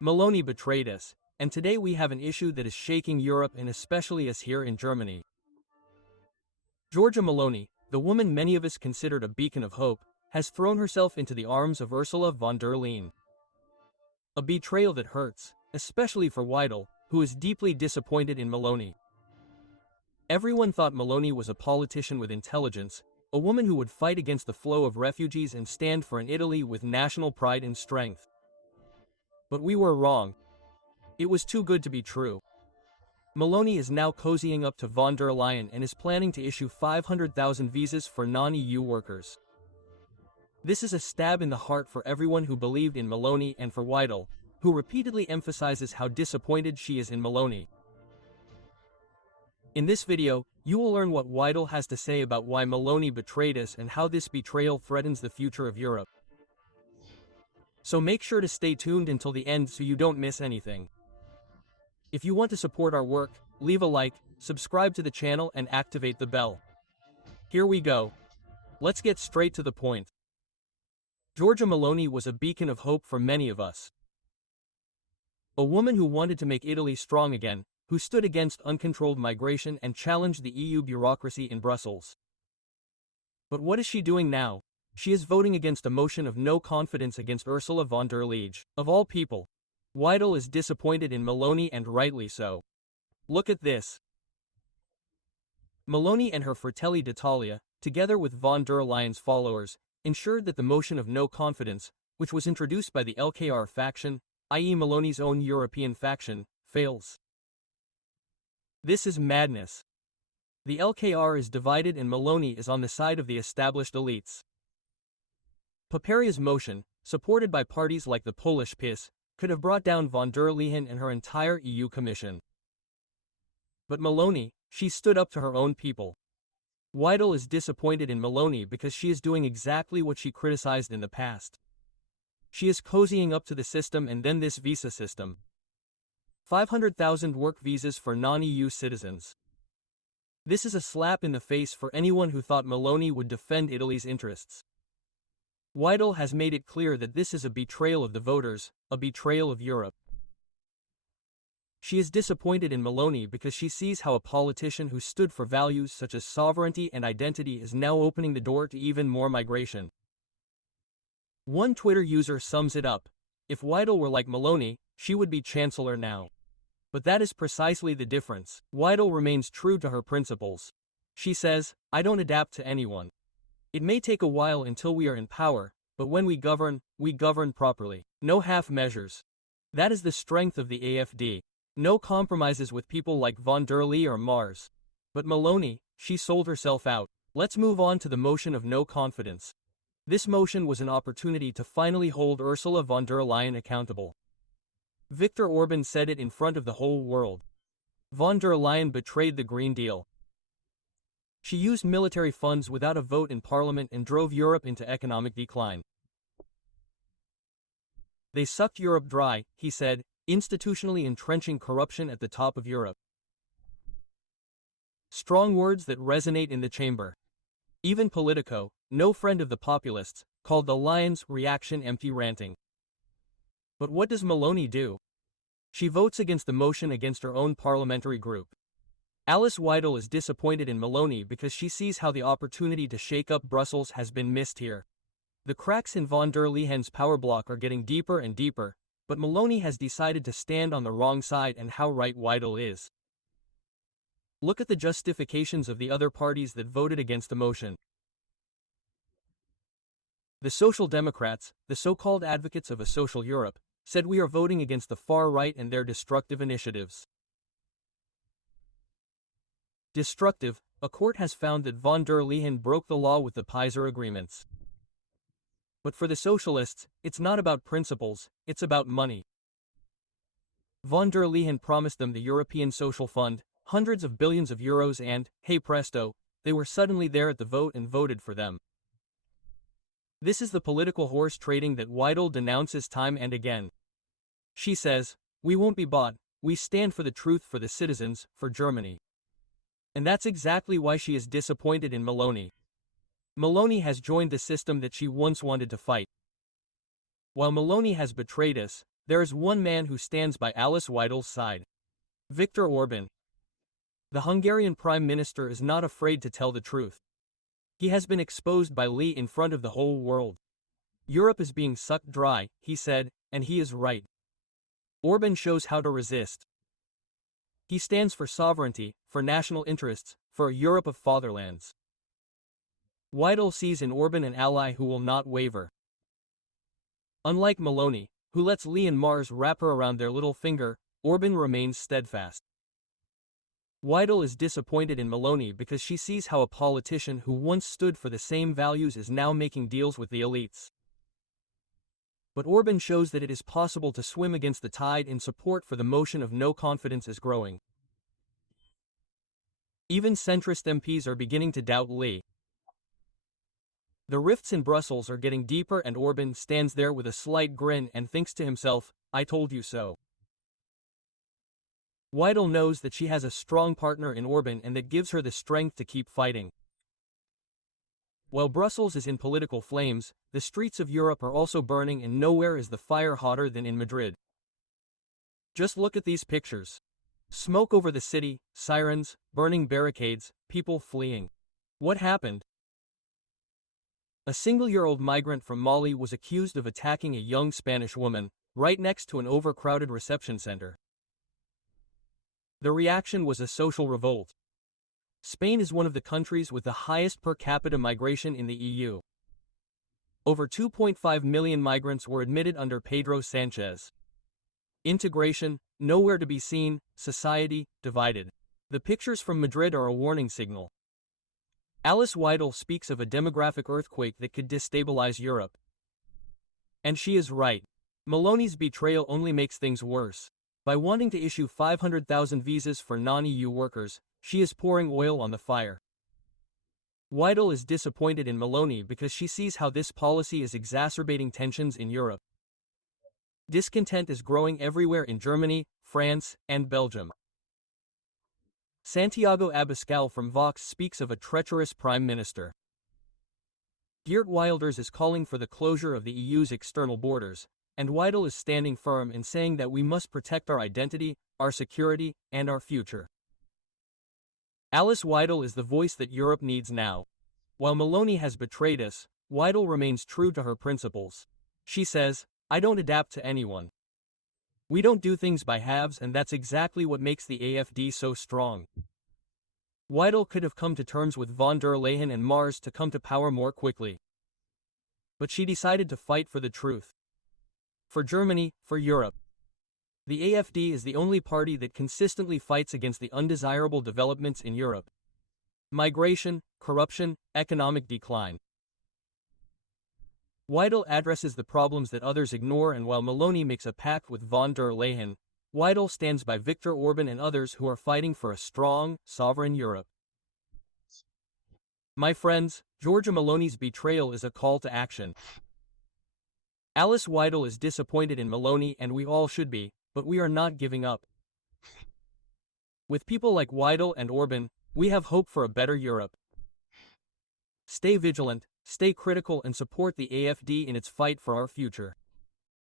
Meloni betrayed us, and today we have an issue that is shaking Europe and especially us here in Germany. Giorgia Meloni, the woman many of us considered a beacon of hope, has thrown herself into the arms of Ursula von der Leyen. A betrayal that hurts, especially for Weidel, who is deeply disappointed in Meloni. Everyone thought Meloni was a politician with intelligence, a woman who would fight against the flow of refugees and stand for an Italy with national pride and strength. But we were wrong. It was too good to be true. Meloni is now cozying up to von der Leyen and is planning to issue 500,000 visas for non-EU workers. This is a stab in the heart for everyone who believed in Meloni and for Weidel, who repeatedly emphasizes how disappointed she is in Meloni. In this video, you will learn what Weidel has to say about why Meloni betrayed us and how this betrayal threatens the future of Europe. So make sure to stay tuned until the end so you don't miss anything. If you want to support our work, leave a like, subscribe to the channel and activate the bell. Here we go. Let's get straight to the point. Giorgia Meloni was a beacon of hope for many of us. A woman who wanted to make Italy strong again, who stood against uncontrolled migration and challenged the EU bureaucracy in Brussels. But what is she doing now? She is voting against a motion of no confidence against Ursula von der Leyen. Of all people, Weidel is disappointed in Meloni and rightly so. Look at this. Meloni and her Fratelli d'Italia, together with von der Leyen's followers, ensured that the motion of no confidence, which was introduced by the LKR faction, i.e. Meloni's own European faction, fails. This is madness. The LKR is divided and Meloni is on the side of the established elites. Paperia's motion, supported by parties like the Polish PiS, could have brought down von der Leyen and her entire EU Commission. But Meloni, she stood up to her own people. Weidel is disappointed in Meloni because she is doing exactly what she criticized in the past. She is cozying up to the system and then this visa system. 500,000 work visas for non-EU citizens. This is a slap in the face for anyone who thought Meloni would defend Italy's interests. Weidel has made it clear that this is a betrayal of the voters, a betrayal of Europe. She is disappointed in Meloni because she sees how a politician who stood for values such as sovereignty and identity is now opening the door to even more migration. One Twitter user sums it up: if Weidel were like Meloni, she would be chancellor now. But that is precisely the difference. Weidel remains true to her principles. She says, "I don't adapt to anyone. It may take a while until we are in power, but when we govern properly. No half measures." That is the strength of the AfD. No compromises with people like von der Leyen or Mars. But Meloni, she sold herself out. Let's move on to the motion of no confidence. This motion was an opportunity to finally hold Ursula von der Leyen accountable. Viktor Orban said it in front of the whole world. Von der Leyen betrayed the Green Deal. She used military funds without a vote in parliament and drove Europe into economic decline. They sucked Europe dry, he said, institutionally entrenching corruption at the top of Europe. Strong words that resonate in the chamber. Even Politico, no friend of the populists, called the Lions' reaction empty ranting. But what does Meloni do? She votes against the motion against her own parliamentary group. Alice Weidel is disappointed in Meloni because she sees how the opportunity to shake up Brussels has been missed here. The cracks in von der Leyen's power block are getting deeper and deeper, but Meloni has decided to stand on the wrong side, and how right Weidel is. Look at the justifications of the other parties that voted against the motion. The Social Democrats, the so-called advocates of a social Europe, said we are voting against the far right and their destructive initiatives. Destructive, a court has found that von der Leyen broke the law with the Pfizer agreements. But for the socialists, it's not about principles, it's about money. Von der Leyen promised them the European Social Fund, hundreds of billions of euros, and, hey presto, they were suddenly there at the vote and voted for them. This is the political horse trading that Weidel denounces time and again. She says, "We won't be bought, we stand for the truth, for the citizens, for Germany." And that's exactly why she is disappointed in Meloni. Meloni has joined the system that she once wanted to fight. While Meloni has betrayed us, there is one man who stands by Alice Weidel's side. Viktor Orban. The Hungarian Prime Minister is not afraid to tell the truth. He has been exposed by Lee in front of the whole world. Europe is being sucked dry, he said, and he is right. Orban shows how to resist. He stands for sovereignty, for national interests, for a Europe of fatherlands. Weidel sees in Orban an ally who will not waver. Unlike Meloni, who lets Lee and Mars wrap her around their little finger, Orban remains steadfast. Weidel is disappointed in Meloni because she sees how a politician who once stood for the same values is now making deals with the elites. But Orban shows that it is possible to swim against the tide in support for the motion of no confidence is growing. Even centrist MPs are beginning to doubt Lee. The rifts in Brussels are getting deeper and Orban stands there with a slight grin and thinks to himself, I told you so. Weidel knows that she has a strong partner in Orban and that gives her the strength to keep fighting. While Brussels is in political flames, the streets of Europe are also burning and nowhere is the fire hotter than in Madrid. Just look at these pictures. Smoke over the city, sirens, burning barricades, people fleeing. What happened? A single-year-old migrant from Mali was accused of attacking a young Spanish woman, right next to an overcrowded reception center. The reaction was a social revolt. Spain is one of the countries with the highest per capita migration in the EU. Over 2.5 million migrants were admitted under Pedro Sanchez. Integration, nowhere to be seen, society, divided. The pictures from Madrid are a warning signal. Alice Weidel speaks of a demographic earthquake that could destabilize Europe. And she is right. Meloni's betrayal only makes things worse. By wanting to issue 500,000 visas for non-EU workers, she is pouring oil on the fire. Weidel is disappointed in Meloni because she sees how this policy is exacerbating tensions in Europe. Discontent is growing everywhere in Germany, France, and Belgium. Santiago Abascal from Vox speaks of a treacherous prime minister. Geert Wilders is calling for the closure of the EU's external borders, and Weidel is standing firm in saying that we must protect our identity, our security, and our future. Alice Weidel is the voice that Europe needs now. While Meloni has betrayed us, Weidel remains true to her principles. She says, I don't adapt to anyone. We don't do things by halves, and that's exactly what makes the AfD so strong. Weidel could have come to terms with von der Leyen and Mars to come to power more quickly. But she decided to fight for the truth. For Germany, for Europe. The AfD is the only party that consistently fights against the undesirable developments in Europe. Migration, corruption, economic decline. Weidel addresses the problems that others ignore, and while Meloni makes a pact with von der Leyen, Weidel stands by Viktor Orban and others who are fighting for a strong, sovereign Europe. My friends, Giorgia Meloni's betrayal is a call to action. Alice Weidel is disappointed in Meloni, and we all should be, but we are not giving up. With people like Weidel and Orban, we have hope for a better Europe. Stay vigilant, stay critical, and support the AfD in its fight for our future.